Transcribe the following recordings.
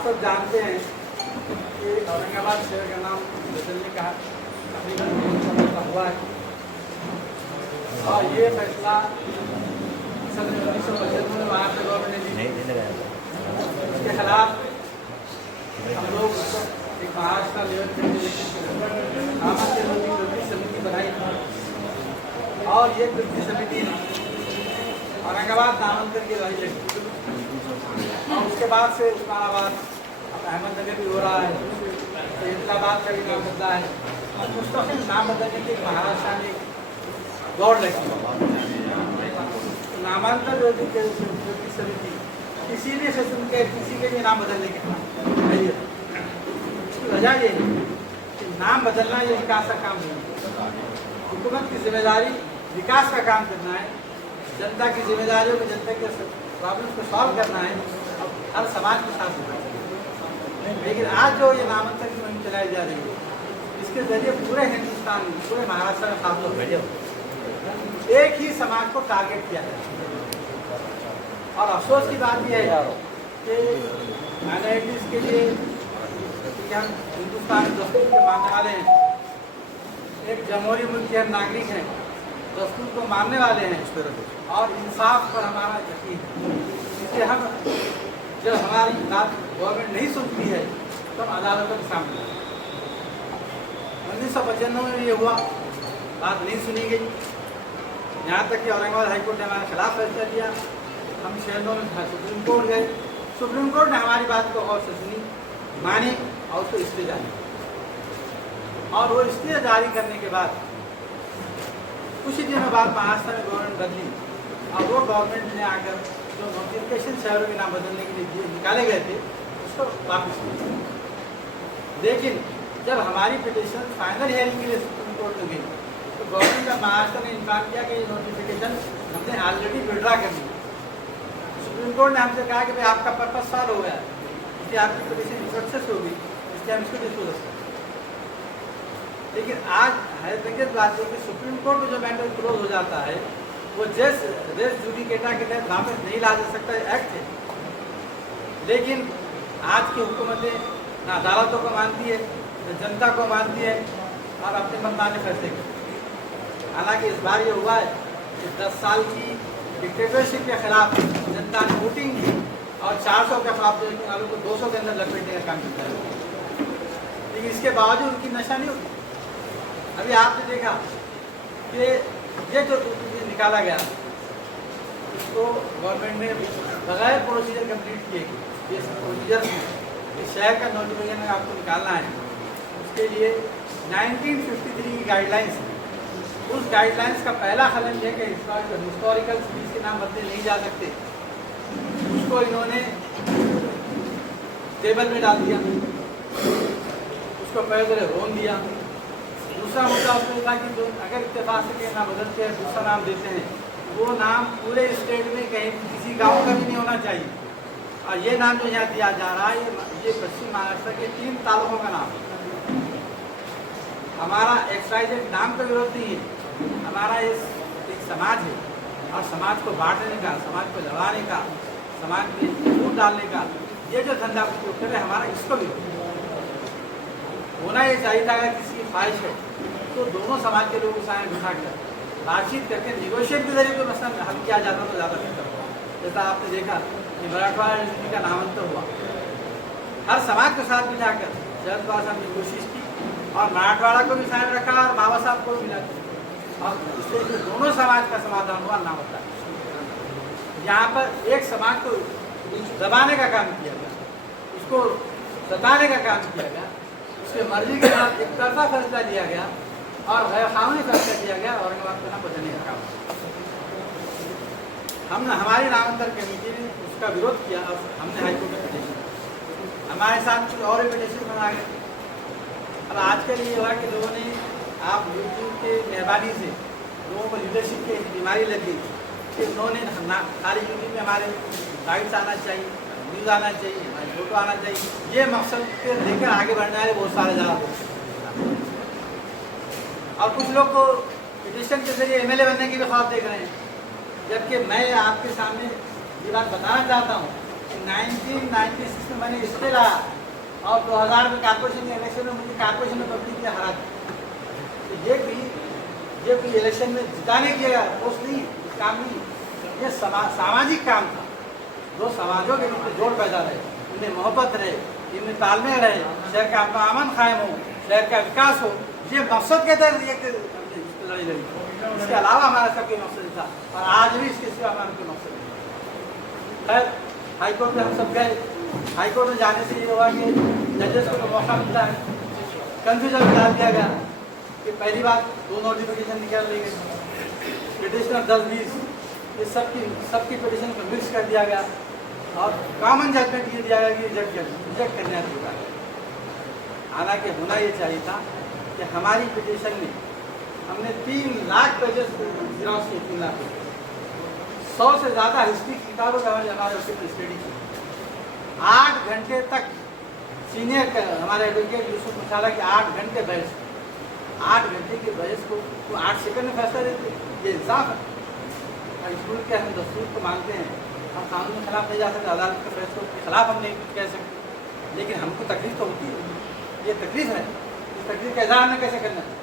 आप सब जानते हैं कि औरंगाबाद शहर का नाम बदलने का तकरीबन हुआ है और ये फैसला सन 1975 में महाराष्ट्र गवर्नमेंट ने लिया। इसके खिलाफ हम लोग एक महाराष्ट्र लेवल पे समिति बनाई और ये कृति समिति औरंगाबाद नामांकन की लड़ाई लड़ी और उसके बाद से उस्मानाबाद, अब अहमदनगर भी हो रहा है, तो इस्लामाबाद का भी नाम बदला है और मुस्तकिल नाम बदलने की महाराष्ट्र ने दौड़ लगी। नामांकन की समिति किसी भी सेशन के किसी के भी नाम बदलने के खिलाफ। इसकी वजह ये है कि नाम बदलना ये विकास का काम नहीं है। हुकूमत की जिम्मेदारी विकास का काम करना है, जनता की जिम्मेदारियों को, जनता के प्रॉब्लम्स को सॉल्व करना है और हर समाज के साथ होना चाहिए। लेकिन आज जो ये नामांकन की मुहिम चलाई जा रही है, इसके जरिए पूरे हिंदुस्तान में, पूरे महाराष्ट्र में खास तौर पर एक ही समाज को टारगेट किया जाए। और अफसोस की बात यह है कि माइनॉरिटीज के लिए कि हम हिंदुस्तान दस्तूर के मानने वाले हैं, एक जमहूरी मुल्क के हम नागरिक हैं, दस्तूर को मानने वाले हैं और इंसाफ पर हमारा यकीन है। इसलिए हम जब हमारी बात गवर्नमेंट नहीं सुनती है तो हम अदालतों के सामने 1995 में ये हुआ, बात नहीं सुनी गई, यहाँ तक कि औरंगाबाद हाईकोर्ट ने हमारे खिलाफ फैसला दिया। हम शहरों में सुप्रीम कोर्ट गए, सुप्रीम कोर्ट ने हमारी बात को गौर से सुनी, मानी और उसको स्टे जारी और वो स्टे जारी करने के बाद कुछ ही दिनों बाद महाराष्ट्र में गवर्नमेंट बदली और वो गवर्नमेंट ने आकर जो नोटिफिकेशन शहरों के नाम बदलने के लिए निकाले गए थे उसको वापस किया। लेकिन जब हमारी पिटीशन फाइनल हियरिंग के लिए सुप्रीम कोर्ट में गई तो गवर्नमेंट ऑफ महाराष्ट्र ने इन्फॉर्म किया कि ये नोटिफिकेशन हमने ऑलरेडी विड्रा कर दी। सुप्रीम कोर्ट ने हमसे कहा कि भाई आपका पर्पज सॉल्व हो गया है, इसलिए आपकी पिटीशन सक्सेस हो गई, इसलिए हम इसको डिस्पोज कर। लेकिन आज हैदराबाद बात है कि सुप्रीम कोर्ट में जो मैटर क्लोज हो जाता है वो रेस जुडिकेटा के तहत वापस नहीं ला जा सकता, एक्ट है। लेकिन आज की हुकूमतें ना अदालतों को मानती है, ना जनता को मानती है और अपने मनमाने फैसले करती है। हालांकि इस बार ये हुआ है कि 10 साल की डिक्टेटरशिप के खिलाफ जनता ने वोटिंग की और 400 के खिलाफ वालों को 200 के अंदर लपेटने का काम किया है। लेकिन इसके बावजूद उनकी नशा नहीं होती। अभी आपने देखा कि ये जो निकाला गया इसको गवर्नमेंट ने बगैर प्रोसीजर कंप्लीट किए, ये प्रोसीजर इस शहर का नोटिफिकेशन आपको निकालना है, उसके लिए 1953 की गाइडलाइंस है। उस गाइडलाइंस का पहला खलन यह कि हिस्टोरिकल सिटीज के नाम बदले नहीं जा सकते, उसको इन्होंने टेबल में डाल दिया, उसको पहले रोन दिया। दूसरा मुद्दा उसमें था कि जो अगर इत्तेफाक से नाम बदलते हैं, दूसरा नाम देते हैं, वो नाम पूरे स्टेट में कहीं किसी गांव का भी नहीं होना चाहिए। और ये नाम जो यहाँ दिया जा रहा है ये पश्चिम महाराष्ट्र के 3 तालुकों का नाम है। हमारा एक्साइजेड नाम का विरोध नहीं है, हमारा एक समाज है और समाज को बांटने का, समाज को दबाने का, समाज में फूट डालने का ये जो धंधा उपयोग कर रहे हमारा, इसको भी होना ये चाहिए था। अगर किसी की ख्वाहिश है तो दोनों समाज के लोगों को सामने बिठा कर बातचीत करके निगोशिएट के जरिए तो मसला हल किया जाता तो ज़्यादा बेहतर हुआ। जैसा आपने देखा कि मराठवाड़ा यूनिवर्सिटी का नामांतर हुआ, हर समाज के साथ बिठाकर शरद पवार साहब ने कोशिश की और मराठवाड़ा को भी सामने रखा और बाबा साहब को भी मिला और इसलिए दोनों समाज का समाधान हुआ, ना होता यहाँ पर एक समाज को दबाने का काम किया गया, उसको सताने का काम किया गया, उसके मर्जी के साथ एक तरफा फैसला दिया गया और गैर कानूनी फैसला दिया गया औरंगाबाद का नाम बदलने का काम। हमने हमारी नामांकन कमेटी ने उसका विरोध किया और हमने हाईकोर्ट में पिटीशन, हमारे साथ कुछ और भी पिटीशन बना गए। अब आज के लिए हुआ कि लोगों ने आप यूट्यूब के मेहरबानी से लोगों को लीडरशिप की बीमारी लग गई कि उन्होंने खाली यूट्यूब में हमारे गाइड्स आना चाहिए, न्यूज़ आना चाहिए, हमारी फोटो आना चाहिए, ये मकसद के लेकर आगे बढ़ने वाले बहुत सारे ज़्यादा। और कुछ लोग को पिटीशन के जरिए MLA बनने की भी ख्वाब देख रहे हैं, जबकि मैं आपके सामने ये बात बताना चाहता हूँ 1996 में मैंने स्टे लाया और 2000 में कॉर्पोरेशन के इलेक्शन में मुझे कॉर्पोरेशन में पब्लिक ने हरा दिया। तो ये कोई इलेक्शन में जिताने की पोस्ट नहीं, काम नहीं, ये सामाजिक काम था। दो समाजों के बीच में जोड़ पैदा रहे, इनमें मोहब्बत रहे, इनमें तालमेल रहे, शहर का अमन कायम हो, शहर का विकास हो, ये मकसद के तहत ये लड़ी लड़ी। इसके अलावा हमारा सब कोई मकसद था और आज भी इसके सिवा हमारा कोई मकसद नहीं। खैर हाईकोर्ट में हम सब गए। हाईकोर्ट में जाने से ये हुआ कि जजेस को मौका मिलता है, कन्फ्यूजन में डाल दिया गया कि पहली बात 2 नोटिफिकेशन निकाल ली गई, पिटिशनर 10-20 ये सबकी पिटिशन को मिक्स कर दिया गया और कॉमन जजमेंट ये दिया गया कि रिजेक्ट करने होगा। हालांकि होना ये चाहिए था कि हमारी पिटिशन में हमने 3 लाख पेजेस गिराव से 3 लाख 100 से ज़्यादा हिस्ट्री किताबों का हमारे स्टडी की। 8 घंटे तक सीनियर हमारे एडवोकेट यूसुफ मुशाला की 8 घंटे बहस, 8 घंटे की बहस को 8 सेकंड में फैसला देते, ये इंसाफ है। और स्कूल के हम दस्तूर को मानते हैं, हम कानून के खिलाफ नहीं जा सकते, अदालत के फैसलों के खिलाफ हम नहीं कह सकते, लेकिन हमको तकलीफ तो होती है, ये तकलीफ है। इस तकलीफ का इजहार हमें कैसे करना है?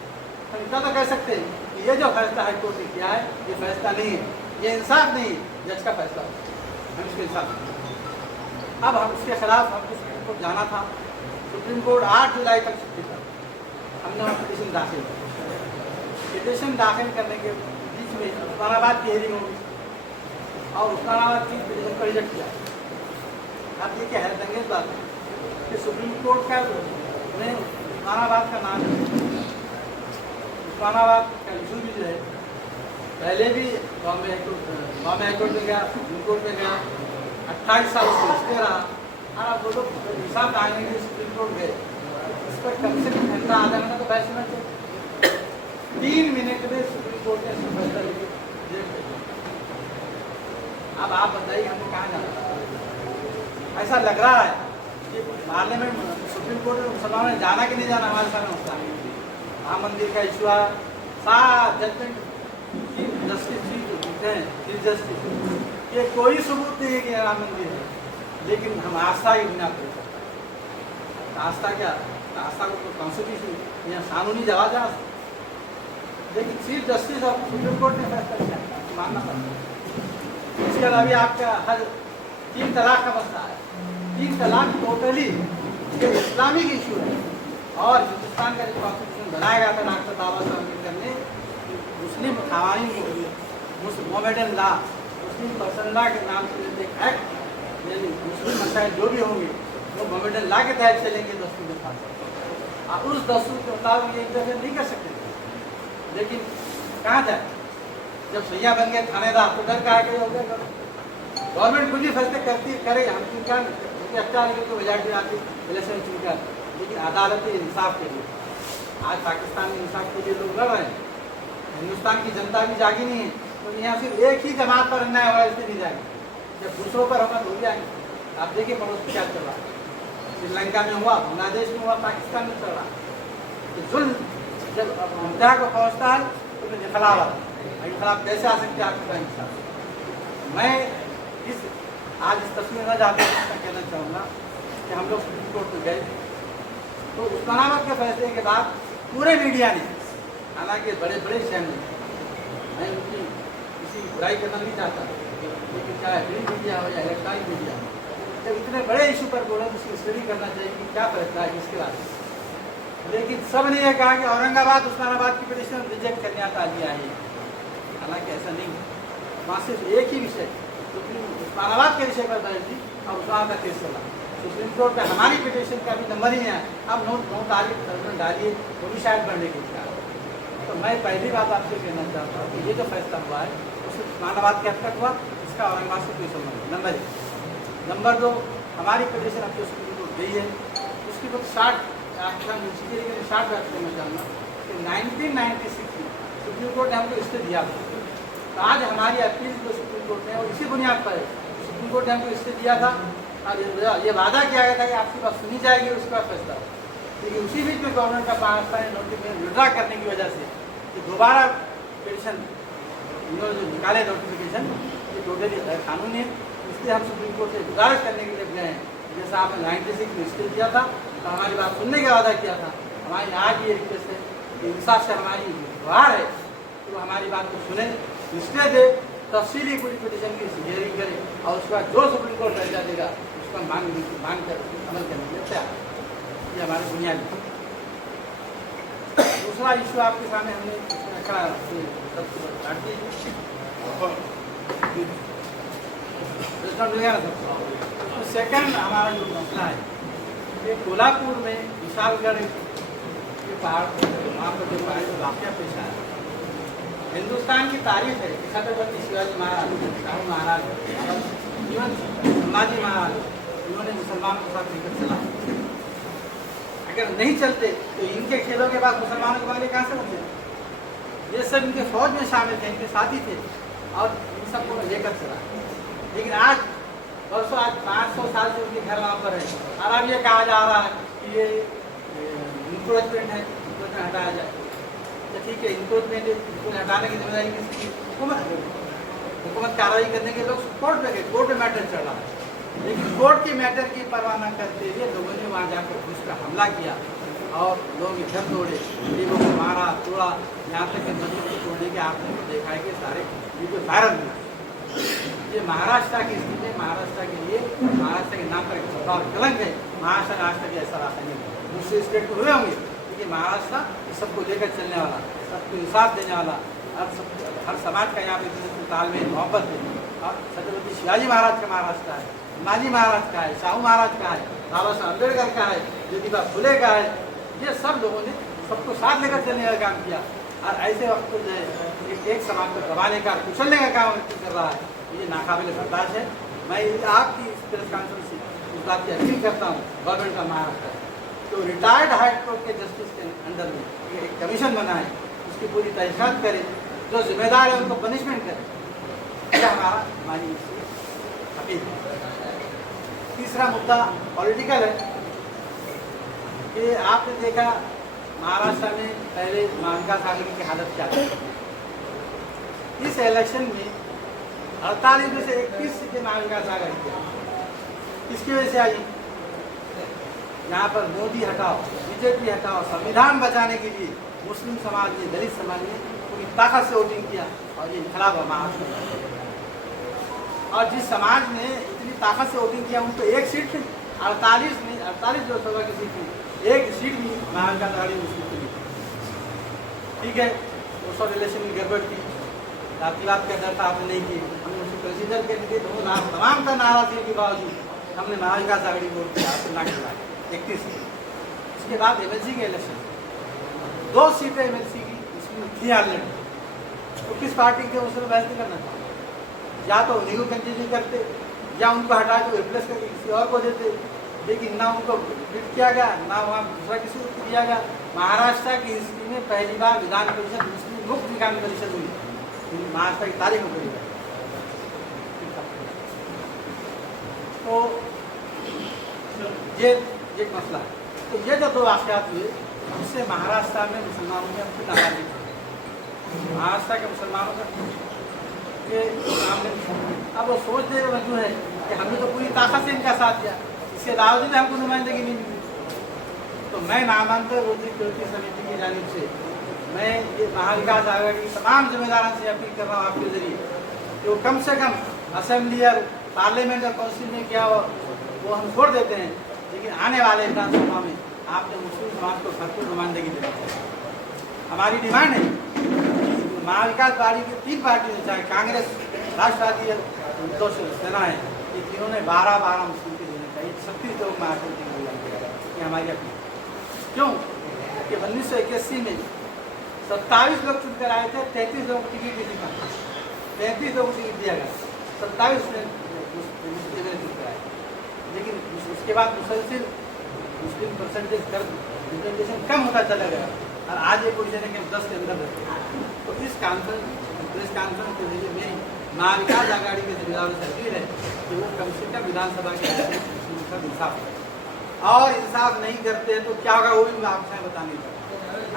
हम इतना तो कह सकते हैं कि ये जो फैसला हाईकोर्ट ने किया है ये फैसला नहीं है, ये इंसाफ नहीं है, जज का फैसला है, हम इसको इंसाफ। अब हम इसके खिलाफ हमको सुप्रीम कोर्ट जाना था। सुप्रीम कोर्ट 8 जुलाई तक छुट्टी था। हमने वहाँ पिटिशन दाखिल की। पिटिशन दाखिल करने के बीच में उस्मानाबाद की हेयरिंग होगी और उस्मानाबाद की पिटिशन को रिजेक्ट किया। अब ये क्या है, दंगेज बात है कि सुप्रीम कोर्ट का में उस्मानाबाद का नाम है। उस्मानाबाद का इशू भी जो है पहले भी बॉम्बे हाईकोर्ट में गया, सुप्रीम कोर्ट में गया, 28 साल से इसके रहा। और आप बोलो हिसाब आने के लिए सुप्रीम कोर्ट गए, इस पर कम से कम घंटा आधा घंटा तो बहस होना चाहिए। 3 मिनट में सुप्रीम कोर्ट ने फैसला लेके। अब आप बताइए हमको कहाँ जाना? ऐसा लग रहा है कि पार्लियामेंट सुप्रीम कोर्ट में मुसलमानों ने जाना कि नहीं जाना हमारे सामने मसला है। राम मंदिर का इशू है, सारा जजमेंट चीफ जस्टिस ये कोई सबूत नहीं है कि राम मंदिर है, लेकिन हम आस्था की बिना पर आस्था क्या, आस्था को तो कॉन्स्टिट्यूशन या कानूनी जवाब जा, लेकिन चीफ जस्टिस और सुप्रीम कोर्ट ने फैसला किया, मानना पड़ता। इसके अलावा भी आपका हर 3 तलाक का मसला है। 3 तलाक टोटली ये इस्लामिक इशू है और हिंदुस्तान का जो कॉन्स्टिट्यूशन बनाया गया था डॉक्टर बाबा साहब अम्बेडकर ने, मुस्लिम कवानीन मोमेडन ला, मुस्लिम पर्सन ला के नाम से एक एक्ट, यानी मुस्लिम मसाइल जो भी होंगे वो मोमेडन ला के तहत चलेंगे दस्तूर के साथ। आप उस दस्तूर के मुताबिक एक दफे नहीं कर सकते, लेकिन कहाँ जाए? जब सैया बन गए थानेदार तो डर का आगे हो गया। गवर्नमेंट कुछ भी फैसले करती करे, हम चुनकर उनके अच्छा लगे तो मेजॉरिटी आती इलेक्शन चुनकर, लेकिन अदालत इंसाफ के लिए आज पाकिस्तान में इंसाफ के लिए लोग लड़ रहे हैं। हिंदुस्तान की जनता भी जागी नहीं है, तो यहाँ सिर्फ एक ही जमात पर अन्याय हुआ इसलिए नहीं जाएगी, जब दूसरों पर होगा तो जाएंगे। आप देखिए पड़ोस में क्या चल रहा है, श्रीलंका में हुआ, बांग्लादेश में हुआ, पाकिस्तान में चल रहा है। तो जुल्म जब मुद्दा को पहुँचता है तो फिर खिलाफ आता है, खिलाफ कैसे आ सकते हैं आपके इंसान। मैं आज इस तस्वीर में जाकर कहना चाहूँगा कि हम लोग सुप्रीम कोर्ट में गए तो उस्मानाबाद के फैसले के बाद पूरे मीडिया ने, हालांकि बड़े बड़े चैनल, मैं उनकी किसी बुराई करना नहीं चाहता, लेकिन चाहे प्रिंट मीडिया हो या इलेक्ट्रॉनिक मीडिया, जब इतने बड़े इशू पर बोला तो उसकी स्टडी करना चाहिए कि क्या फैसला है किसके बारे में। लेकिन सब ने यह कहा कि औरंगाबाद उस्मानाबाद की पिटीशन रिजेक्ट करने आता लिया है, हालांकि ऐसा नहीं है। वहाँ सिर्फ एक ही विषय उस्मानाबाद के विषय पर बहस थी और उस्मानाबाद का केस चला। सुप्रीम कोर्ट में हमारी पिटीशन का भी नंबर ही है, अब 9 तारीख डालिए, वो भी शायद बढ़ने की इच्छा। तो मैं पहली बात आपसे कहना चाहता हूँ कि ये जो फैसला हुआ है उससे उस्मानाबाद के हद तक हुआ, इसका औरंगाबाद से कोई संबंध नहीं। नंबर 1। नंबर 2, हमारी पिटीशन अब जो सुप्रीम कोर्ट गई है उसकी तो 60 बात करना चाहूँगा कि 1996 में सुप्रीम कोर्ट ने हमको स्टे दिया था। तो आज हमारी अपील जो सुप्रीम कोर्ट ने और इसी बुनियाद पर सुप्रीम कोर्ट ने हमको स्टे दिया था और ये वादा किया गया था कि आपकी बात सुनी जाएगी, उसका फैसला। लेकिन उसी बीच में गवर्नमेंट का पाकिस्तानी नोटिफिकेशन विड्रा करने की वजह से कि दोबारा पिटीशन इन्होंने जो निकाले नोटिफिकेशन, ये टोटली कानूनी है, इसलिए हम सुप्रीम कोर्ट से गुजारिश करने के लिए गए हैं, जैसा आपने 96 में स्टे दिया था तो हमारी बात सुनने का वादा किया था, हमारी आज ये रिक्वेस्ट है कि इंसाफ से हमारी गुहार है कि वो हमारी बात को सुने, स्टे दे, तफसीली पूरी पिटीशन की हियरिंग करे और उसके बाद जो सुप्रीम कोर्ट फैसला देगा उसका मांग कर अमल करने के लिए तैयार। ये हमारे बुनियादी। दूसरा इशू आपके सामने हमने रखा तो सेकंड हमारा जो मसला है ये कोल्हापुर में विशालगढ़ के पहाड़ वहाँ पर जो वाक़या पेश आया, हिंदुस्तान की तारीफ है कि छत्रपति शिवाजी महाराज, शाहू महाराज, इवन संभाजी महाराज, इन्होंने मुसलमानों के साथ लेकर चला। अगर नहीं चलते तो इनके खेलों के बाद मुसलमानों के बारे कहाँ से बचे? ये सब इनके फौज में शामिल थे, इनके साथी थे और इन सबको लेकर चला। लेकिन आज परसों आज 500 साल से उनके घर वहाँ पर है और अब ये कहा जा रहा है कि ये इंक्रोचमेंट है, इंक्रोचमेंट हटाया जाए। तो ठीक है, इंक्रोचमेंट इनको हटाने की जिम्मेदारी किसकी? हुकूमत कार्रवाई करने के लोग कोर्ट में गए, कोर्ट में मैटर चल रहा है, लेकिन कोर्ट की मैटर की परवाह न करते हुए लोगों ने वहाँ जाकर घुस कर हमला किया और लोगों के घर तोड़े, लोगों को मारा तोड़ा, यहाँ तक कि मंदिर को तोड़ने के आपने देखा है कि सारे वीडियो वायरल हुए। ये महाराष्ट्र की स्थिति, महाराष्ट्र के लिए, महाराष्ट्र के नाम पर सरकार कलंक है। महाराष्ट्र ने आज तक ऐसा रास्ता नहीं है, दूसरे स्टेट को हुए होंगे, क्योंकि महाराष्ट्र सबको लेकर चलने वाला, सबको इंसाफ देने वाला, हर समाज का यहाँ पे तालमेल मोहब्बत है। और छत्रपति शिवाजी महाराज का महाराष्ट्र है, संभाजी महाराज का है, शाहू महाराज का है, बाबा साहब अम्बेडकर का है, ज्योतिबा फुले का है। ये सब लोगों ने सबको साथ लेकर चलने का काम किया और ऐसे वक्त जो है एक समाज को दबाने का, कुचलने का काम कर रहा है, ये नाकाबिल बर्दाश्त है। मैं आपकी इस प्रेस कॉन्फ्रेंस से इस बात की अपील करता हूँ गवर्नमेंट का महाराष्ट्र तो रिटायर्ड हाई कोर्ट के जस्टिस के अंडर में एक कमीशन बनाए, उसकी पूरी तहकीकात करे, जो जिम्मेदार है उनको पनिशमेंट करे। यह हमारा मानी अपील है। तीसरा मुद्दा पॉलिटिकल है कि आपने देखा महाराष्ट्र में पहले मानका सागरी की हालत क्या थी। इस इलेक्शन में 48 में से 21 सीटें मानका सागर की, किसकी वजह से आई? यहाँ पर मोदी हटाओ, बीजेपी हटाओ, संविधान बचाने के लिए मुस्लिम समाज ने, दलित समाज ने पूरी ताकत से वोटिंग किया और ये इनकलाब हुआ महाराष्ट्र। और जिस समाज ने इतनी ताकत से वोटिंग किया उनको एक सीट थी, 48 लोकसभा की सीट थी, एक सीट भी महाराष्ट्र गाड़ी मुस्लिम की। ठीक है, वो सब इलेक्शन में गड़बड़ की, जातिवाद का डर था, आपने नहीं की, हमने उसको कंसिडर करके तमाम का नाराजगी के बावजूद हमने महाविकास आघाड़ी वोट किया, आपको ना किया 31। इसके बाद एमएलसी के इलेक्शन 2 सीटें एमएलसी की इसमें थी ऑलरेडी, तो किस पार्टी के उसमें बहस नहीं करना था? या तो उन्हीं को कंटिन्यू करते या उनको हटा के रिप्लेस करके किसी और को देते, लेकिन ना उनको फिट किया गया, ना वहाँ दूसरा किसी को दिया गया। महाराष्ट्र की हिस्ट्री में पहली बार विधान परिषद मुस्लिम मुक्त विधान परिषद हुई महाराष्ट्र की तारीख में पड़ी। तो ये एक मसला है। तो ये जो 2 वाक़यात हुए उससे महाराष्ट्र में मुसलमानों में अपनी नाराजगी, महाराष्ट्र के मुसलमानों के सामने अब वो सोचने में मजबूर है कि हमने तो पूरी ताकत से इनका साथ दिया, इसके बावजूद हमको नुमाइंदगी नहीं मिली। तो मैं नामांतर रोजी समिति की जानिब से मैं ये महाविकास आघाड़ी तमाम जिम्मेदारों से अपील कर रहा हूँ आपके जरिए कि वो कम से कम असेंबली और पार्लियामेंट और काउंसिल में क्या वो हम छोड़ देते हैं, लेकिन आने वाले विधानसभा में आपने मुस्लिम समाज को भरपूर नुमाइंदगी देनी चाहिए। हमारी डिमांड है महाविकास आघाड़ी की 3 पार्टियों, चाहे कांग्रेस, राष्ट्रवादी उद्धव सेना है, ये तीनों ने 12 मुस्लिम के देने चाहिए, 36 लोग महाराष्ट्र की हमारी अपील। क्यों कि 1981 में 27 लोग चुनकर आए थे, 33 लोगों को टिकट नहीं दिया, 33 लोगों को टिकट दिया गया, 27 चुनकर आए। लेकिन उसके बाद मुसलसिल मुस्लिम परसेंटेज कर रिप्रेजेंटेशन कम होता चला गया और आज ये पोजीशन है कि 10 के अंदर रहते। तो इस प्रेस कॉन्फ्रेंस के जरिए मेरी महाविकास आघाड़ी के जिम्मेदारों से अपील है कि वो कम से कम विधानसभा के इंसाफ करें, और इंसाफ नहीं करते हैं तो क्या होगा वो भी मैं आपसे बताने लगा।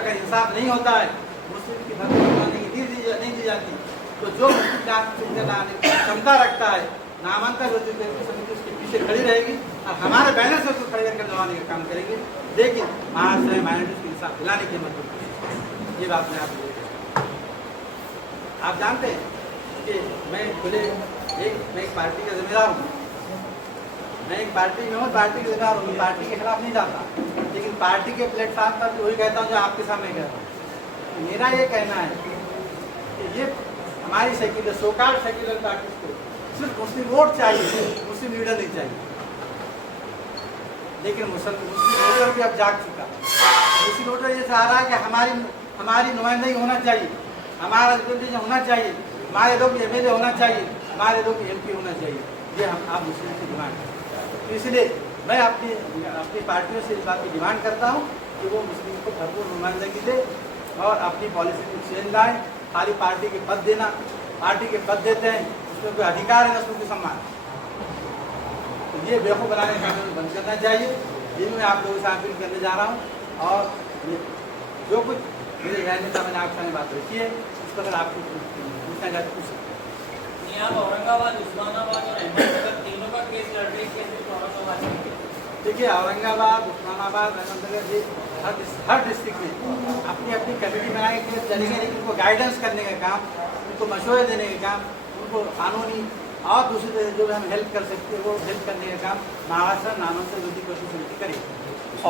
अगर इंसाफ नहीं होता है, मुस्लिम की भरपूर नहीं दी जाती, तो जो मुस्लिम जात की क्षमता रखता है नामांकन समिति उसके पीछे खड़ी रहेगी और हमारे बैनर से उसको खड़े करके लड़वाने का काम करेंगे, लेकिन महाराष्ट्र में माइनॉरिटीज के इंसाफ दिलाने की मतलब ये बात मैं आपको आप जानते हैं कि मैं एक पार्टी का जिम्मेदार हूँ, मैं एक पार्टी में हूँ, पार्टी के जिम्मेदार हूँ, पार्टी के खिलाफ नहीं जाता, लेकिन पार्टी के प्लेटफॉर्म पर वही कहता हूँ जो आपके सामने कह रहा हूँ। मेरा ये कहना है कि ये हमारी सेक्युलर सोकाल सेक्युलर पार्टी को सिर्फ मुस्लिम वोट चाहिए, मुस्लिम लीडर नहीं चाहिए। लेकिन मुस्लिम वोटर भी अब जाग चुका है। मुस्लिम वोटर ये चाह रहा है कि हमारी नुमाइंदगी होना चाहिए, हमारा रिप्रेजेंटेशन होना चाहिए, हमारे लोग MLA होना चाहिए, हमारे लोग MP होना चाहिए। ये हम आप मुस्लिम से डिमांड करते हैं। तो इसलिए मैं अपनी पार्टियों से इस बात की डिमांड करता हूँ कि वो मुस्लिम को भरपूर नुमाइंदगी दे और अपनी पॉलिसी में चेंज लाए। खाली पार्टी के पद देना, पार्टी के पद देते हैं उसमें कोई अधिकार है न उसमें कोई सम्मान। तो ये बेवकूफ़ बनाने का हमें बंद करना चाहिए। ये मैं आप लोगों से अपील करने जा रहा हूँ और जो कुछ मेरे ध्यान में मैंने आपके सामने बात रखी है उस पर अगर आपको पूछना चाहते पूछ सकते हैं। आप औरंगाबाद, उस्मानाबाद और अहमदनगर तीनों का केस लड़ रहे हैं, औरंगाबाद देखिए औरंगाबाद, उस्मानाबाद, अहमदनगर ये हर डिस्ट्रिक्ट में अपनी अपनी कमेटी बना के केस लड़ेंगे, लेकिन उनको गाइडेंस करने का काम, उनको मशवरे देने का काम, उनको कानूनी और दूसरी तरह जो हम हेल्प कर सकते हैं वो हेल्प करने का काम महाराष्ट्र नामांकन विरोधी कृषि समिति करेगी।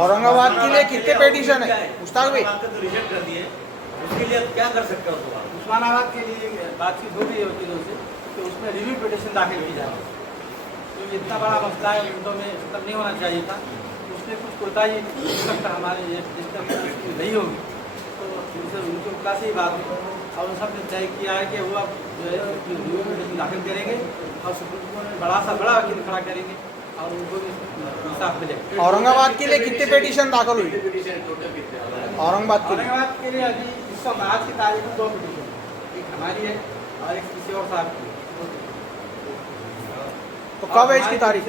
औरंगाबाद के लिए कितने पेटिशन है मुश्ताक भाई? रिजेक्ट कर दिए, उसके लिए अब क्या कर सकते हो? उस्मानाबाद के लिए बातचीत हो रही है वकीलों से कि उसमें रिव्यू पिटिशन दाखिल की जाए। तो ये इतना बड़ा मसला है, मिनटों में खत्म नहीं होना चाहिए था। उसमें कुछ कोताही सकता हमारे नहीं होगी, तो उनसे उनके उपला से ही बात हुई और उन सब ने तय किया है कि वो अब जो है रिव्यू पिटिशन दाखिल करेंगे और सुप्रीम कोर्ट में बड़ा वकील खड़ा करेंगे और उनको भी इंसाफ मिलेगा। औरंगाबाद के लिए कितने पेटिशन दाखिल हुई? औरंगाबाद के लिए अभी इस समय आज की तारीख में 2 पिटिशन, एक हमारी है और एक किसी और साहब की है। तो कब है इसकी तारीख?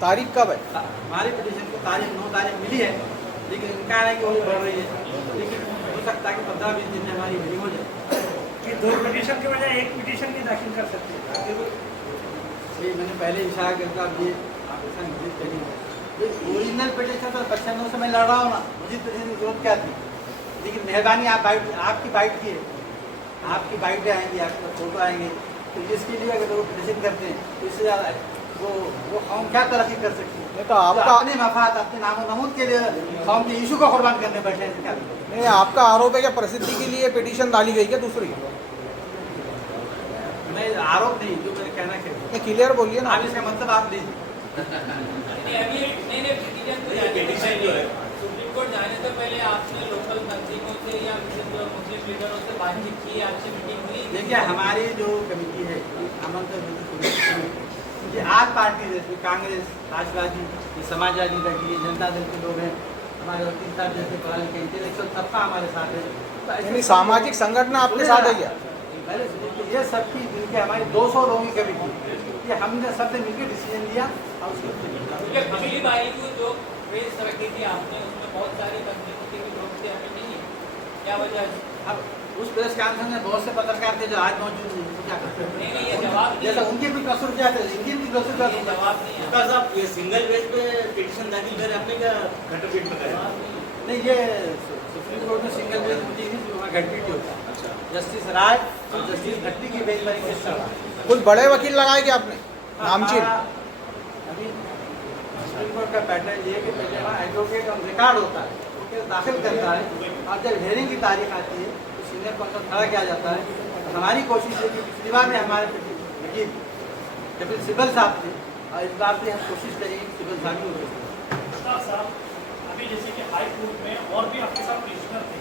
तारीख कब है? हमारी पिटिशन को तारीख 9 तारीख मिली है, लेकिन इनका है कि वो बढ़ रही है, लेकिन हो सकता है कि 15-20 दिन में हमारी मीटिंग हो जाए कि 2 पिटिशन के बजाय 1 पिटिशन भी दाखिल कर सकते हैं। ये मैंने पहले इशारा करता अब ये आप ऐसा नहीं करेंगे। ओरिजिनल पिटिशन तो 95 से मैं लड़ रहा हूँ ना, मुझे पिटिशन की जरूरत क्या थी, लेकिन मेहरबानी आपकी बाइट की है, आपकी बाइटें आएंगी, आपके फोटो आएंगे, तो इसके लिए अगर वो पिटिशन करते हैं तो इससे ज़्यादा वो कौम क्या तरक्की कर सकती है? तो आपका अपने मफाद, अपने नामो नमूद के लिए कौम के इशू को कुर्बान करने बैठे हैं क्या? नहीं, आपका आरोप है कि प्रसिद्धि के लिए पिटिशन डाली गई क्या दूसरी? मैं आरोप नहीं, जो मैंने कहना चाहिए क्लियर बोलिए ना। आप इसका मतलब आप लीजिए। पिटिशन जो है सुप्रीम कोर्ट जाने से पहले आपने लोकल तंजीमों से या मुस्लिम लीडरों से बातचीत की, आपसे मीटिंग हुई? देखिए हमारी जो कमेटी है नामांकन समिति, ये 8 पार्टी जैसे कांग्रेस, राष्ट्रवादी, समाजवादी पार्टी, जनता दल के लोग हैं, हमारे वकील साहब जैसे पढ़ा लिखे इंटेलेक्चुअल तबका हमारे साथ है। तो यानी सामाजिक संगठन आपके साथ है क्या? पहले ये सबकी मिलकर हमारी 200 लोगों की कमेटी, ये हमने सबने मिलकर डिसीजन लिया और उसके पिछली बारी को जो प्रेस रखी थी आपने, उसमें बहुत सारी तंजीमों के भी लोग थे, अभी नहीं है, क्या वजह है? अब उस प्रेस कॉन्फ्रेंस में बहुत से पत्रकार थे जो आज मौजूद नहीं, तो क्या करते हैं? नहीं, ये जवाब नहीं जैसा है। उनके कोई कसूर क्या थे, इनके भी कसूर क्या ये था? जवाब नहीं है। विकास साहब, ये सिंगल बेंच पे पिटिशन दाखिल करे, आपने क्या घटपीठ में करा? नहीं, ये सुप्रीम कोर्ट में सिंगल बेंच होती है, वहाँ घटपीट होता है। अच्छा, जस्टिस राय और जस्टिस भट्टी की बेंच पर केस चल रहा है। कुछ बड़े वकील लगाए क्या आपने नामचीन? अभी सुप्रीम कोर्ट का पैटर्न ये है कि पहले वहाँ एडवोकेट ऑन रिकॉर्ड होता है, वो केस दाखिल करता है और जब हेयरिंग की तारीख आती है तो सीनियर काउंसिल खड़ा किया जाता है। तो हमारी कोशिश है कि पिछली बार में हमारे वकील जब सिब्बल साहब थे और इस बार भी हम कोशिश करेंगे कि सिब्बल साहब भी हो साहब, अभी जैसे कि हाई कोर्ट में और भी आपके साथ पिटिशनर थे,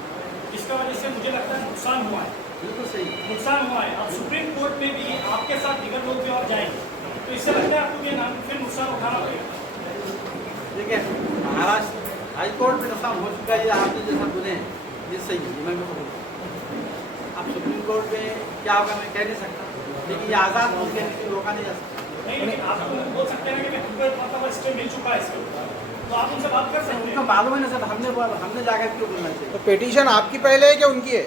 जिसका वजह से मुझे लगता है नुकसान हुआ है। बिल्कुल सही। नुकसान हुआ है। अब सुप्रीम कोर्ट में भी आपके साथ दिगर लोग भी और जाएंगे, तो इससे लगता है आपको ये फिर नुकसान उठाना पड़ेगा। देखिए महाराष्ट्र हाई कोर्ट में नुकसान हो चुका है, आपने जैसा बोले हैं ये सही है, ये मैं बोलूँ। अब सुप्रीम कोर्ट में क्या होगा मैं कह नहीं सकता, लेकिन ये आज़ाद मुल्क है, किसी रोका नहीं जा सकता। नहीं, आप तो बोल सकते हैं कि मैं मतलब स्टे मिल चुका है इसके ऊपर, तो आप उनसे बात कर सकते उनको हैं। मालूम है ना सर, हमने जाकर क्यों बोलना चाहिए? तो पिटिशन आपकी पहले है क्या उनकी है?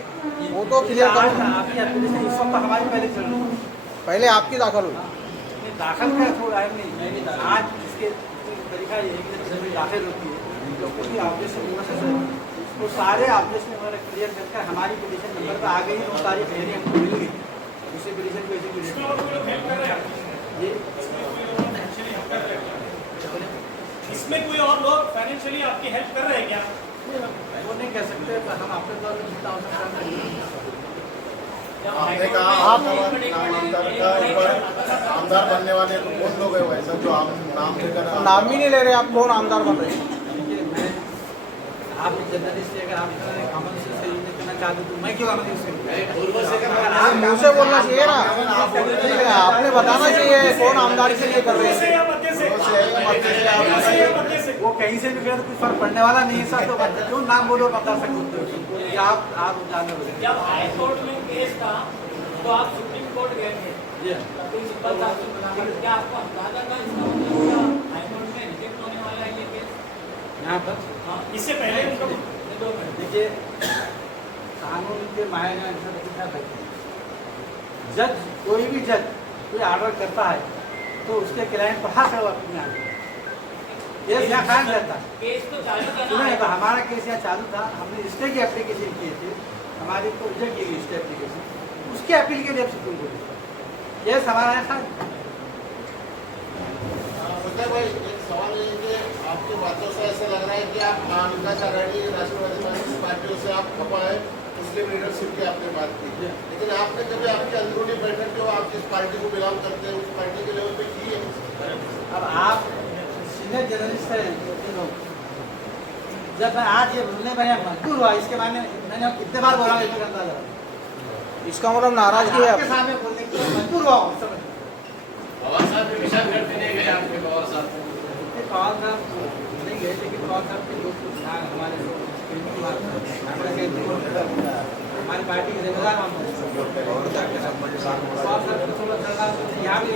वो तो क्लियर करो। अभी एप्लीकेशन इस वक्त हमारी पहले चल रही है। पहले आपकी दाखिल हुई। नहीं, दाखिल का कोई टाइम नहीं। आज इसके तरीका ये है कि जब दाखिल होती है तो पूरी ऑब्जेक्शन प्रोसेस है, वो सारे ऑब्जेक्शन वगैरह क्लियर करके हमारी पिटीशन नंबर पर आ गई, वो सारी खबरें हमको मिल गई। दूसरी पिटीशन को ऐसी इसमें और कोई लोग हेल्प कर रहे हैं आपकी? ये इसमें कोई और फाइनेंशियली हेल्प कर रहे हैं क्या? इसमें कोई और लोग फाइनेंशियली आपकी हेल्प कर रहे हैं क्या? वो नहीं कह सकते, पर हम अपने तौर पर जितना हो सकता है आपने कहा आप नामांतर का ऊपर आमदार बनने वाले कौन लोग हैं वैसा जो आप नाम लेकर नाम ही नहीं ले रहे, आप कौन आमदार बन रहे हैं? देखिए, मैं आप एक जर्नलिस्ट है, अगर आप कॉमन सेंस से यूज करना चाहते तो मैं क्यों कॉमन सेंस आप मुंह से बोलना चाहिए ना, आपने बताना चाहिए कौन आमदार के लिए कर रहे से हैं। या मध्य से? से या मध्य से आप मध्य से या मध्य से? वो कहीं से भी गया तो कुछ फर्क पड़ने वाला नहीं है सर। तो क्यों नाम बोलो बता सकते हो, ये आप जाने बोले। जब हाई कोर्ट में केस था तो आप सुप्रीम कोर्ट गए थे, प्रिंसिपल साहब से मिला, क्या आपको अंदाजा था इसका मतलब क्या हाई कोर्ट में रिजेक्ट होने वाला है ये केस? यहाँ पर हाँ, इससे पहले उनका ये 2 मिनट देखिए, कानून के मायने ऐसा क्या कहते हैं, जज कोई भी जज कोई ऑर्डर करता है तो उसके क्लाइंट पर हक है वो अपने आगे केस यहाँ कायम रहता है। केस तो चालू था सुने ना। तो हमारा केस यहाँ चालू था, हमने स्टे की एप्लीकेशन किए थे, हमारी को रिजेक्ट की गई स्टे एप्लीकेशन, उसके अपील के लिए सुप्रीम कोर्ट केस हमारा यहाँ खारिज। उदय भाई, एक सवाल ये है कि आपकी बातों से ऐसा लग रहा है कि आप विकास आघाड़ी राष्ट्रवादी कांग्रेस पार्टियों से आप खपा है, मुस्लिम लीडरशिप की आपने बात की, लेकिन आपने कभी आपकी अंदरूनी बैठक जो आप जिस पार्टी को बिलोंग करते हैं उस पार्टी के लेवल पे की है? अब आप सीनियर जर्नलिस्ट हैं लोग, जब मैं आज ये बोलने में मजबूर हुआ, इसके मायने मैंने कितने बार बोला इसका अंदाजा इसका मतलब नाराजगी है आपके आपकी। सामने बोलने के लिए मजबूर हुआ हूँ समझ। पवार साहब के विशाल घर पे नहीं गए आपके पवार साहब? पवार साहब नहीं गए, लेकिन पवार साहब के लोग कुछ यहाँ हमारे हमारी पार्टी के जिम्मेदार हम पवार साहब को थोड़ा चलना यहाँ भी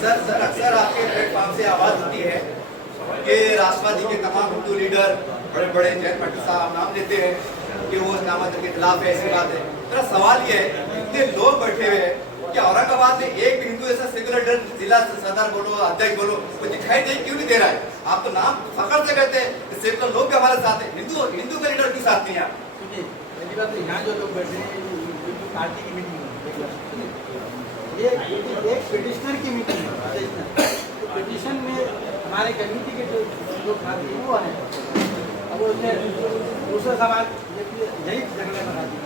सर अक्सर आपके प्लेटफॉर्म से आवाज उठती है कि राष्ट्रवादी के तमाम हिंदू लीडर बड़े बड़े जयंत पाटिल साहब नाम लेते हैं कि वो नामांकन के खिलाफ है, ऐसी बात है। मेरा सवाल ये है, इतने लोग बैठे हुए हैं कि औरंगाबाद में एक भी हिंदू ऐसा सेक्युलर जिला सदर बोलो, अध्यक्ष बोलो, वो दिखाई दे क्यों नहीं दे रहा है? आप तो नाम फखर से कहते हैं, सेक्युलर लोग भी हमारे साथ हैं, हिंदू का लीडर क्यों साथ नहीं है? सुनिए, पहली बात तो यहाँ जो लोग बैठे हैं ये पार्टी की मीटिंग है, ये एक पिटिशनर की मीटिंग है। तो पिटिशन में हमारे कम्युनिटी के जो लोग खाते हैं वो है, अब वो दूसरा सवाल यही झगड़े में आती है,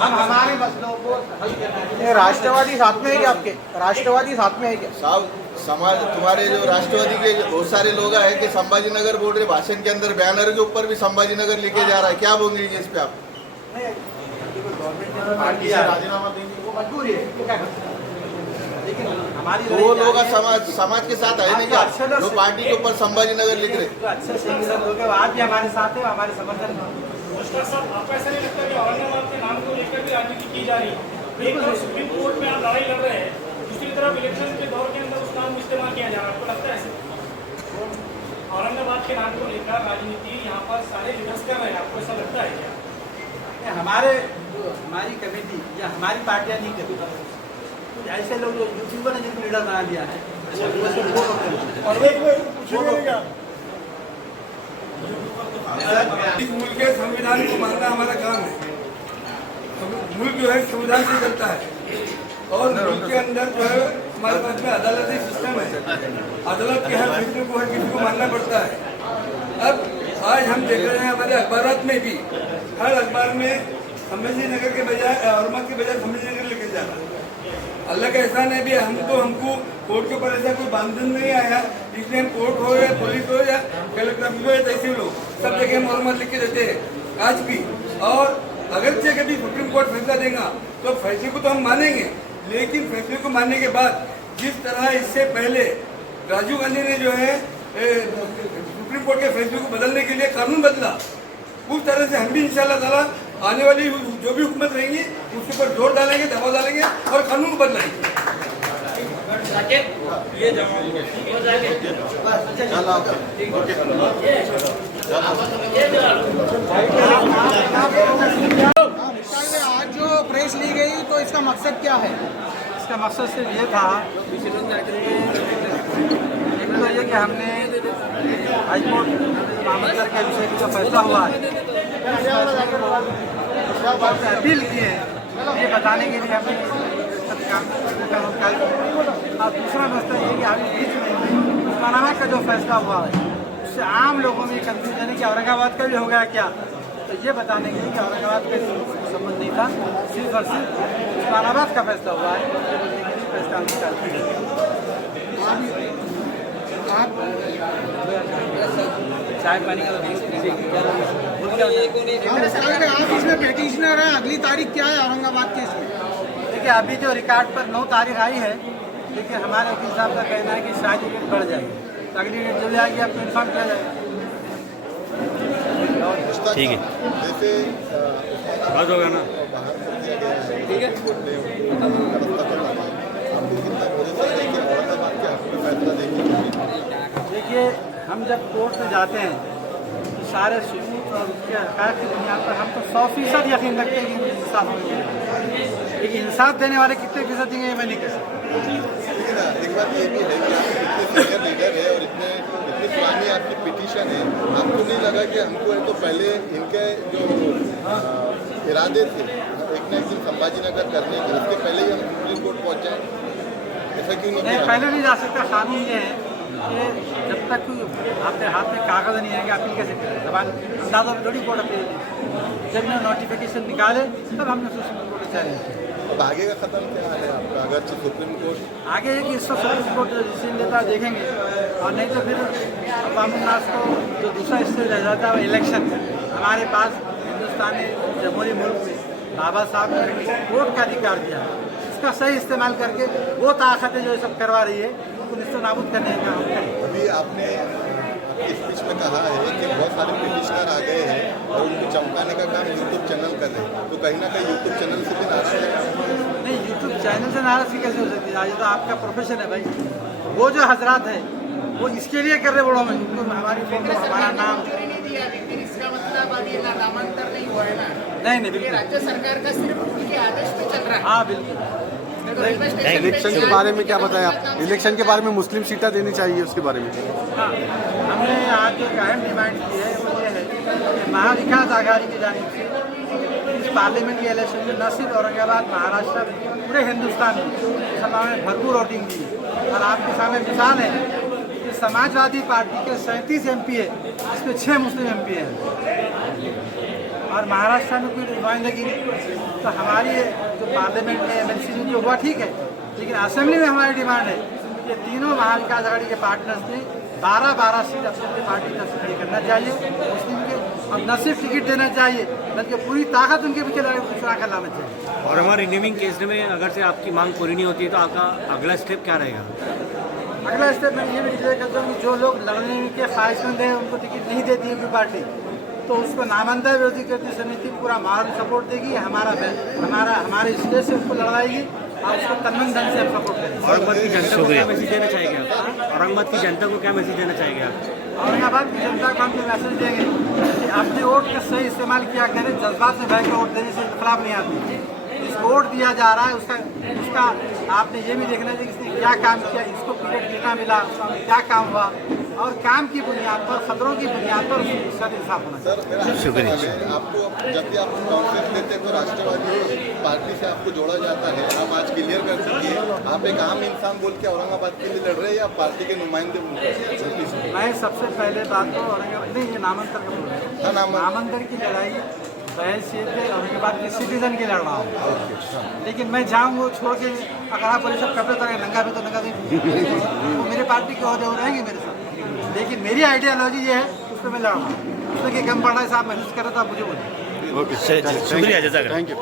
हम हमारे मसलों को हल करने के लिए राष्ट्रवादी साथ में है क्या आपके? राष्ट्रवादी साथ में है क्या? साहब, समाज तुम्हारे जो राष्ट्रवादी के बहुत सारे लोग हैं कि संभाजी नगर बोल रहे, भाषण के अंदर बैनर के ऊपर भी संभाजी नगर लिखे जा रहा है, क्या बोल रही है इस पे आप? नहीं, देखो, गवर्नमेंट ने पार्टी से राजीनामा देंगे वो मजबूरी है, क्या कर सकते हैं? लेकिन हमारी तो वो लोग समाज के साथ है नहीं क्या, जो पार्टी के ऊपर संभाजी नगर लिख रहे? तो अच्छे सेक्युलर लोग हैं, वो आज भी हमारे साथ है, हमारे समर्थन में। मुश्ताक साहब, आपको ऐसा नहीं लगता कि औरंगाबाद के नाम को लेकर भी राजनीति की जा रही है? एक तरफ सुप्रीम कोर्ट में आप लड़ाई लड़ रहे हैं, दूसरी तरफ इलेक्शन के दौर के अंदर उस नाम को इस्तेमाल किया जा रहा है, आपको लगता है ऐसे? औरंगाबाद के नाम को लेकर राजनीति यहाँ पर सारे लीडर्स कर रहे हैं, आपको ऐसा लगता है क्या? हमारे जो हमारी कमेटी या हमारी पार्टियां नहीं करती, कुछ ऐसे लोग जो यूट्यूबर ने जिनको लीडर बना दिया है, इस मुल्क के संविधान को मानना हमारा काम है। मुल्क जो है संविधान से चलता है और मुल्क के अंदर जो है हमारे पास में अदालती सिस्टम है, अदालत के हर फैसले को हर किसी को मानना पड़ता है। अब आज हम देख रहे हैं हमारे अखबारात में भी, हर अखबार में संभाजी नगर के बजाय औरंगाबाद के बजाय संभाजी नगर लिखे जा रहा है। अल्लाह का एहसान है भी हमको कोर्ट के ऊपर ऐसा कोई बंधन नहीं आया, इसलिए हम कोर्ट हो या पुलिस हो या कलेक्टर ऑफिस हो या तहसील हो, सब जगह हम औरंगाबाद लिख के देते हैं आज भी। और अगर से कभी सुप्रीम कोर्ट फैसला देगा तो फैसले को तो हम मानेंगे, लेकिन फैसले को मानने के बाद जिस तरह इससे पहले राजीव गांधी ने जो है सुप्रीम कोर्ट के फैसले को बदलने के लिए कानून बदला, उस तरह से हम भी इंशाल्लाह ताला आने वाली जो भी हुकूमत रहेंगी उसके ऊपर जोर डालेंगे, दबाव डालेंगे और कानून को बदलाएंगे। ये आज जो प्रेस ली गई तो इसका मकसद क्या है? इसका मकसद सिर्फ ये था एक तो ये कि हमने हाईकोर्ट मामला के विषय में जो फैसला हुआ है अपील की है, ये बताने के लिए हमने और दूसरा मसला ये कि अभी बीच में उस्मानाबाद का जो फैसला हुआ है उससे आम लोगों में कंफ्यूजन है कि औरंगाबाद का भी हो गया क्या, तो ये बताने के लिए कि औरंगाबाद का संबंध नहीं था, सिर्फ और सिर्फ उस्मानाबाद का फैसला हुआ है, फैसला निकाल चाय पानी का आप इसमें पिटिशनर है, अगली तारीख क्या है औरंगाबाद केस में? देखिए अभी जो रिकॉर्ड पर 9 तारीख आई है, देखिए हमारे वकील साहब का कहना है कि शायद डेट बढ़ जाएगी, तो अगली डेट जो आएगी आपको इन्फॉर्म किया जाएगा। ठीक है, जैसे बात होगा ना, ठीक है। देखिए हम जब कोर्ट में जाते हैं तो सारे सबूत और उसके हक़ाइक़ की बुनियाद पर हम तो 100% यकीन रखते हैं कि इंसाफ होगा, लेकिन इंसाफ देने वाले कितने फीसद देंगे ये मैं नहीं कह सकता। लेकिन एक बात ये भी है कि आप इतने सीनियर लीडर है और इतनी पुरानी आपकी पिटीशन है, आपको नहीं लगा कि हमको तो पहले इनके जो इरादे थे एक न एक दिन संभाजीनगर करने के, उसके पहले ही हम सुप्रीम कोर्ट पहुँच जाए, ऐसा क्यों नहीं किया? पहले नहीं जा सकता। कानून ये है कि जब तक आपके हाथ में कागज़ नहीं आएगा अपील कैसे करें, जबान अंदाजा में थोड़ी कोर्ट अपील, जब ने नोटिफिकेशन निकाले तब हमने सुप्रीम कोर्ट चैलेंज किया। अब आगे का खत्म क्या है आपका? अगर सुप्रीम कोर्ट आगे है कि इसको सुप्रीम कोर्ट जो डिसीजन देता है देखेंगे, और नहीं तो फिर अवामुन्नास को जो दूसरा स्टेज रह जाता है वो इलेक्शन। हमारे पास हिंदुस्तानी जमहूरी मुल्क में बाबा साहब ने वोट का अधिकार दिया, इसका सही इस्तेमाल करके वो ताकतें जो सब करवा रही है उनको निस्तो नाबूद करने का काम करें। अभी आपने आपकी स्पीच में कहा है कि बहुत सारे पिटिशनर आ गए हैं और उनको चमकाने का काम यूट्यूब चैनल कर रहे हैं, तो कहीं ना कहीं यूट्यूब चैनल से भी नाराज है। नहीं, यूट्यूब चैनल से नाराज़गी कैसे हो सकती है? आज तो आपका प्रोफेशन है भाई। वो जो हजरात है वो इसके लिए कर रहे बड़ों में, उनको हमारी फोटो हमारा नाम इसका मतलब अभी नामांतर नहीं हुआ है ना? नहीं बिल्कुल राज्य सरकार का सिर्फ उनके आदेश पे चल रहा है। हाँ बिल्कुल। इलेक्शन के बारे में क्या बताएं आप? इलेक्शन के बारे में मुस्लिम सीटें देनी चाहिए, उसके बारे में हाँ, हमने आज जो अहम डिमांड की है वो ये है कि महाविकास आघाड़ी की जानिब से इस पार्लियामेंट के इलेक्शन में न सिर्फ औरंगाबाद, महाराष्ट्र, पूरे हिंदुस्तान में मुसलमानों ने भरपूर वोटिंग दी है। और आपके सामने मिसाल है कि समाजवादी पार्टी के 37 MP है, इसमें 6 मुस्लिम MP हैं, और महाराष्ट्र में कोई नुमाइंदगी नहीं। तो हमारी जो पार्लियामेंट में MLC में जो हुआ ठीक है, लेकिन असेंबली में हमारी डिमांड है कि तीनों महाविकास आघाड़ी के पार्टनर्स ने 12-12 सीट अपनी पार्टी का खड़ी करना चाहिए मुस्लिम के, और न सिर्फ टिकट देना चाहिए बल्कि पूरी ताकत उनके पीछे चुना कर लाना चाहिए। और हमारे रिन्यूइंग केस में अगर से आपकी मांग पूरी नहीं होती है तो आपका अगला स्टेप क्या रहेगा? अगला स्टेप मैं ये भी डिक्लेयर करता हूँ कि जो लोग लड़ने के ख्वाहिशमंद हैं उनको टिकट नहीं देती है कोई पार्टी, तो उसको नामंजूर विरोधी करती समिति पूरा मॉरल सपोर्ट देगी, हमारे स्टेट से उसको लड़ाएगी और उसको तनमन धन से सपोर्ट करेगी। औरंगाबाद की जनता को क्या मैसेज देना चाहेंगे आप? औरंगाबाद की जनता को क्या मैसेज देना चाहेंगे आप? औरंगाबाद की जनता को हम ये मैसेज देंगे कि अपने वोट का सही इस्तेमाल किया करें, जज्बात में बह के वोट देने से इख्तलाफ नहीं आती। जिसको वोट दिया जा रहा है उसका आपने ये भी देखना चाहिए कि इसने क्या काम किया, इसको पीरियड कितना मिला, क्या काम हुआ, और काम की बुनियाद पर, खतरों की बुनियाद पर उसका इंसाफ होना चाहिए। शुक्रिया। आपको जब भी आप कॉन्फ्रेंस देते हैं तो राष्ट्रवादी पार्टी से आपको जोड़ा जाता है, आप आज क्लियर कर सकते हैं आप एक आम इंसान बोल के औरंगाबाद के लिए लड़ रहे हैं या पार्टी के नुमाइंदे? मैं सबसे पहले बात तो औरंगाबाद नहीं, ये नामांतर का बोल रहे हैं, नामांतर की लड़ाई बहस ये थे औरंगाबाद के सिटीजन की लड़ रहा हूँ, लेकिन मैं जाऊँ वो छोड़ के अगर आप बोले सब कपड़े तरह नंगा भी तो नंगा भी वो मेरे पार्टी के होते हो रहेंगे मेरे साथ, लेकिन मेरी आइडियालॉजी ये है उस पर मैं लड़ रहा हूँ। उसमें कि कम पड़ा है साहब महसूस कर रहा था, मुझे बोले। ओके, शुक्रिया, जज़ाक अल्लाह। Thank you.